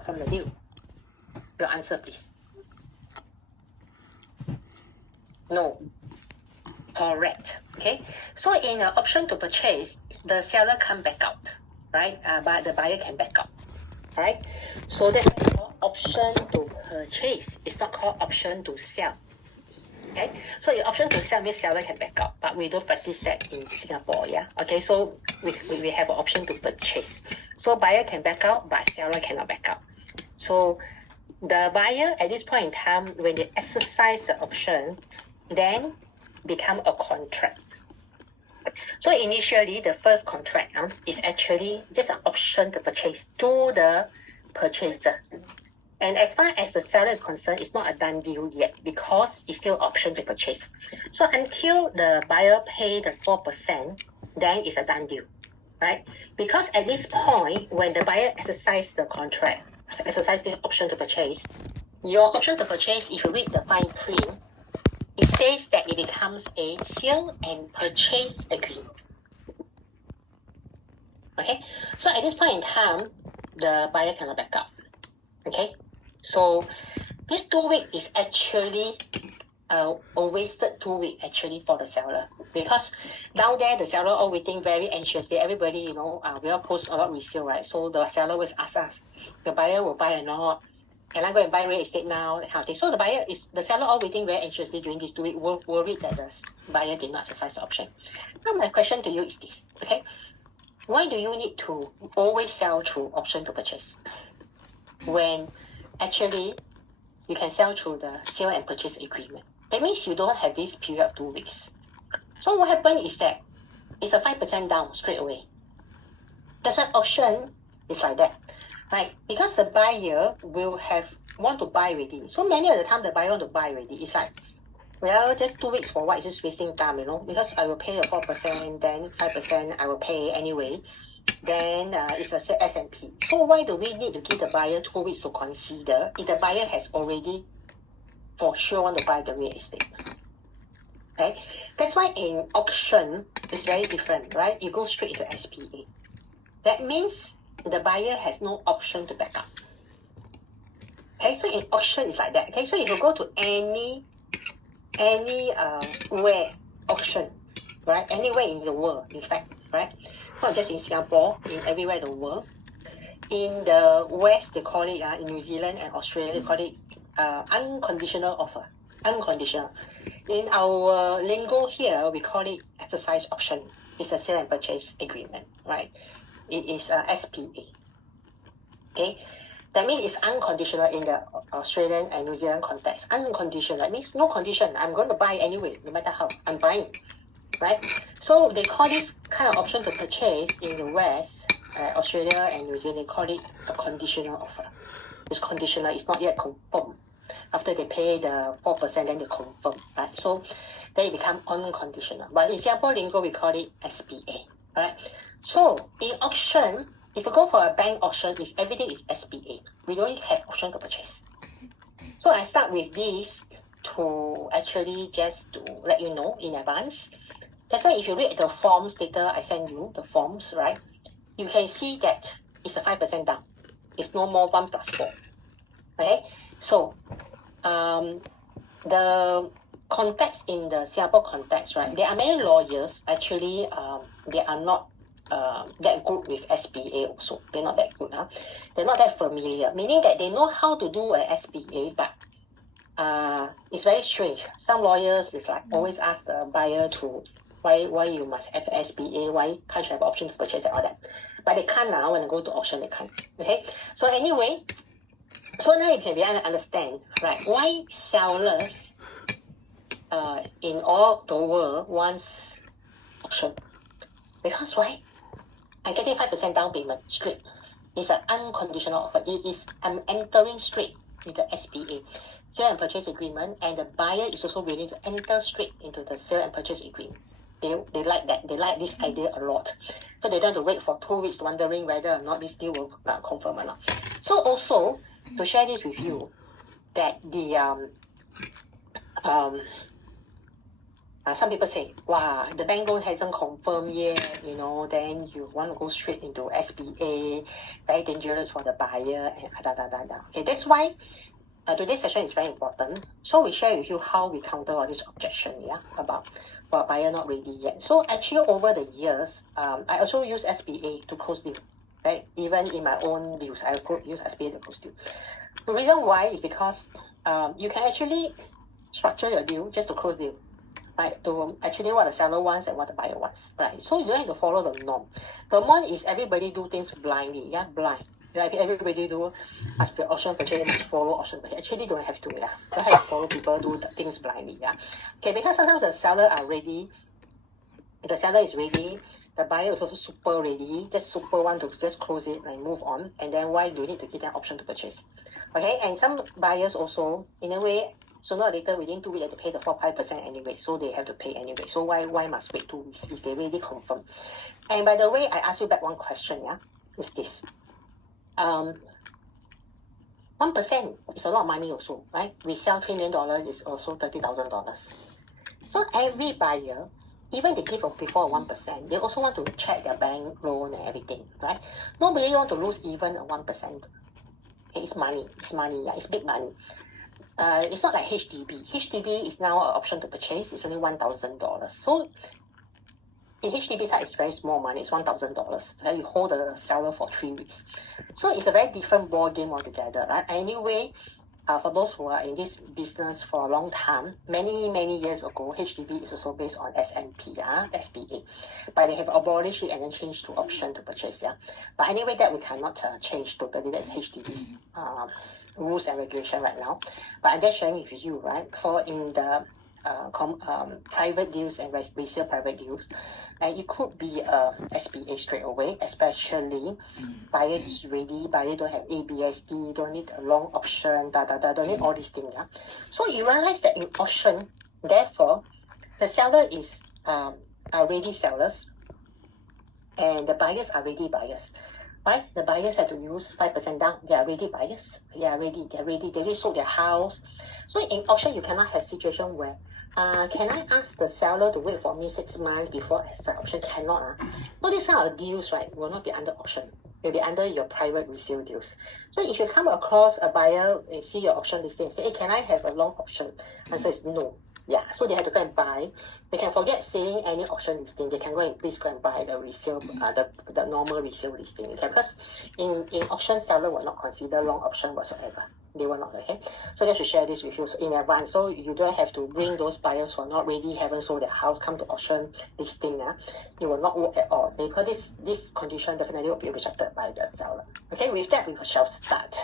from the deal? Your answer, please. No. Correct. Okay. So in an option to purchase, the seller can't back out, right? But the buyer can back out, right? So that's why it's called option to purchase. It's not called option to sell. Okay, so the option to sell means seller can back out, but we don't practice that in Singapore, yeah? Okay, so we have an option to purchase. So buyer can back out, but seller cannot back out. So the buyer at this point in time, when they exercise the option, then become a contract. So initially, the first contract is actually just an option to purchase to the purchaser. And as far as the seller is concerned, it's not a done deal yet because it's still option to purchase. So until the buyer pay the 4%, then it's a done deal, right? Because at this point, when the buyer exercise the contract, exercise the option to purchase, your option to purchase, if you read the fine print, it says that it becomes a sale and purchase agreement. Okay, so at this point in time, the buyer cannot back out. Okay, so this 2 weeks is actually a wasted 2 weeks actually for the seller, because down there the seller all waiting very anxiously. Everybody, we all post a lot of resale, right? So the seller always ask us, the buyer will buy or not? Can I go and buy real estate now? That kind of thing. So the seller all waiting very anxiously during these 2 weeks, worried that the buyer did not exercise the option. Now my question to you is this, okay? Why do you need to always sell through option to purchase when actually you can sell through the sale and purchase agreement? That means you don't have this period of 2 weeks. So what happened is that it's a 5% down straight away. That's why option is like that, right? Because the buyer will want to buy already. So many of the time the buyer want to buy already. It's like, well, just 2 weeks for what? It's just wasting time, because I will pay a 4%, then 5% I will pay anyway. Then it's a S&P. So why do we need to give the buyer 2 weeks to consider if the buyer has already for sure want to buy the real estate? Right? That's why in auction it's very different, right? You go straight to SPA. That means the buyer has no option to back up. Okay, so in auction it's like that. Okay, so if you go to any where auction, right? Anywhere in the world, in fact, right? Not just in Singapore, in everywhere in the world. In the West, they call it, in New Zealand and Australia, they call it unconditional offer. Unconditional. In our lingo here, we call it exercise option. It's a sale and purchase agreement, right? It is a SPA. Okay? That means it's unconditional in the Australian and New Zealand context. Unconditional, that means no condition. I'm going to buy anyway, no matter how. I'm buying, right? So they call this kind of option to purchase in the West, Australia and New Zealand, they call it a conditional offer. It's conditional, it's not yet confirmed. After they pay the 4%, then they confirm, right? So then it becomes unconditional. But in Singapore lingo, we call it SPA, right? So in auction, if you go for a bank auction, everything is SPA. We don't have option to purchase. So I start with this to actually just to let you know in advance. That's why if you read the forms later, I send you the forms, right? You can see that it's a 5% down. It's no more 1 plus 4. Okay? So the context in the Singapore context, right? There are many lawyers actually they are not that good with SPA also. They're not that good. They're not that familiar. Meaning that they know how to do a SPA, but it's very strange. Some lawyers is like always ask the buyer to why you must have SPA, why can't you have option to purchase and all that. But they can't now. When they go to auction, they can't. Okay? So anyway, so now you can understand, right, why sellers in all the world wants auction. Because why? I'm getting 5% down payment straight. It's an unconditional offer. I'm entering straight with the SPA, sale and purchase agreement, and the buyer is also willing to enter straight into the sale and purchase agreement. They like that. They like this idea a lot. So they don't have to wait for 2 weeks wondering whether or not this deal will confirm or not. So also, to share this with you, that the some people say, wow, the bank loan hasn't confirmed yet, then you want to go straight into SBA, very dangerous for the buyer, and Okay, that's why today's session is very important. So we share with you how we counter all this objection, about buyer not ready yet. So actually over the years, I also use SBA to close deal, right? Even in my own deals, I could use SBA to close deal. The reason why is because you can actually structure your deal just to close deal, right? To actually what the seller wants and what the buyer wants, right? So you don't have to follow the norm. The norm is everybody do things blindly, blind. Right? Everybody do as per option purchase, must follow option purchase. Actually, don't have to, Don't have to follow people do things blindly, Okay, because sometimes the seller are ready, the seller is ready, the buyer is also super ready, just super want to just close it and move on. And then why do you need to give them option to purchase? Okay, and some buyers also, in a way, sooner or later, within 2 weeks, they have to pay the 4-5% anyway. So they have to pay anyway. So why must wait 2 weeks if they really confirm? And by the way, I ask you back one question, is this. 1% is a lot of money also, right? We sell $3 million is also $30,000. So every buyer, even they give before 1%, they also want to check their bank loan and everything, right? Nobody want to lose even a 1%. It's money, it's big money. It's not like HDB. HDB is now an option to purchase. It's only $1,000. So in HDB side, it's very small money. It's $1,000. Then you hold the seller for 3 weeks. So it's a very different ball game altogether, right? Anyway, for those who are in this business for a long time, many years ago, HDB is also based on SMP, SBA. But they have abolished it and then changed to option to purchase, But anyway, that we cannot change totally. That's HDB's rules and regulation right now. But I'm just sharing with you, right? For in the private deals and resale private deals, and it could be a SBA straight away, especially buyers ready, buyer don't have ABSD, don't need a long option, don't need all these things. So you realize that in auction, therefore, the seller is are ready sellers, and the buyers are ready buyers. Right? The buyers have to use 5% down. They are ready buyers. They already sold their house. So in auction, you cannot have situation where can I ask the seller to wait for me 6 months before I start auction? Cannot. So these kind of deals, right, will not be under auction. Will be under your private resale deals. So if you come across a buyer, see your auction listing, say, hey, can I have a long option? Answer is no. So they have to go and buy. They can forget saying any auction listing. They can please go and buy the resale, the normal resale listing. Okay? Because in auction, seller will not consider long option whatsoever. They will not. Okay, so they should share this with you in advance, so you don't have to bring those buyers who are not ready, haven't sold their house, come to auction listing. It will not work at all because this condition definitely will be rejected by the seller. Okay, with that we shall start.